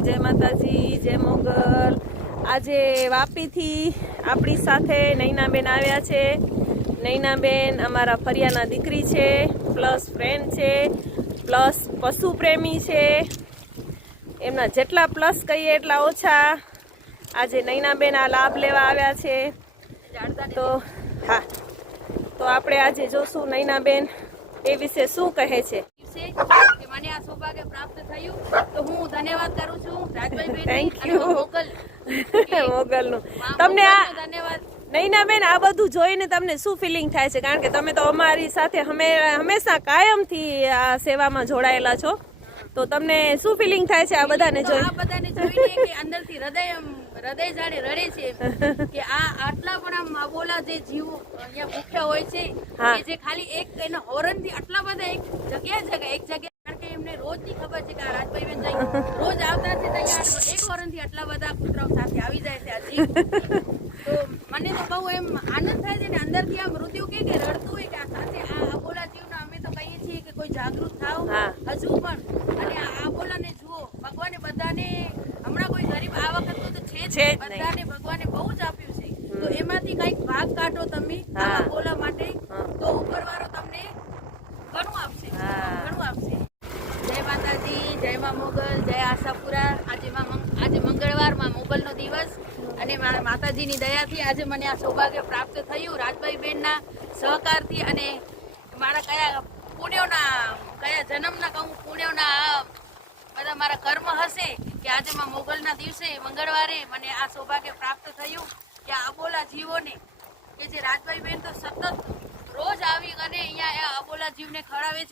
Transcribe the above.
જય માતાજી, જય મોગલ। આજે વાપીથી આપણી સાથે નૈનાબેન આવ્યા છે। નૈનાબેન અમારા ફરિયાના દીકરી છે, પ્લસ ફ્રેન્ડ છે, પ્લસ પશુ પ્રેમી છે। એમના જેટલા પ્લસ કહીએ એટલા ઓછા। આજે નૈનાબેન આ લાભ લેવા આવ્યા છે। તો હા, તો આપણે આજે જોશું નૈનાબેન એ વિશે શું કહે છે। મને આ સૌભાગ્ય પ્રાપ્ત થયું તો હું ધન્યવાદ કરું છું રાજભાઈ થેન્ક બેન યુ મોગલનું। તમને આ ધન્યવાદ। નૈનાબેન આ બધું જોઈને તમને શું ફિલિંગ થાય છે? કારણ કે તમે તો અમારી સાથે હંમેશા કાયમથી આ સેવામાં જોડાયેલા છો, તો તમને શું ફિલિંગ થાય છે આ બધાને જોઈને? આ બધાને જોઈને કે અંદરથી હૃદય જાણે રડે છે કે આ આટલા પણ આમ અબોલા જે જીવો અહીંયા ભૂખ્યા હોય છે કે જે ખાલી એક એના હોરનથી આટલા બધા એક જગ્યા કારણ કે એમને રોજની ખબર છે કે આ રાજભાઈ બેન રોજ આવતા છે ત્યાં એક હોરનથી આટલા બધા કૂતરાઓ સાથે આવી જાય છે આ જીવ। તો મને તો બહુ એમ આનંદ થાય છે ને અંદરથી આમ મૃત્યુ કે રડતું હોય કે આ સાથે આ અબોલા જીવના અમે તો કહીએ છીએ કે કોઈ જાગૃત થાવ હજુ પણ, અને આ અબોલાને જુઓ, ભગવાને બધાને હમણાં કોઈ ગરીબ આ વખત તો છે જ બધાને ભગવાને બહુ જ આપ્યું છે, તો એમાંથી કઈક ભાગ કાઢો તમે આ અબોલા માટે, તો ઉપરવાળો તમને ઘણું આપશે, ઘણું આપશે। જય માતાજી, જય માં મોગલ, જય આશાપુરા। આજે મંગળવારમાં મોગલનો દિવસ અને માતાજીની દયાથી આજે મને આ સૌભાગ્ય પ્રાપ્ત થયું રાજભાઈ બેનના સહકારથી, અને મારા કયા જન્મના કહું પુણ્યોના બધા મારા કર્મ હશે કે આજે માં મોગલના દિવસે મંગળવારે મને આ સૌભાગ્ય પ્રાપ્ત થયું કે આ અબોલા જીવોને કે જે રાજભાઈ બેન તો સતત રોજ આવી અને અહીંયા અબોલા જીવને ખવડાવે છે।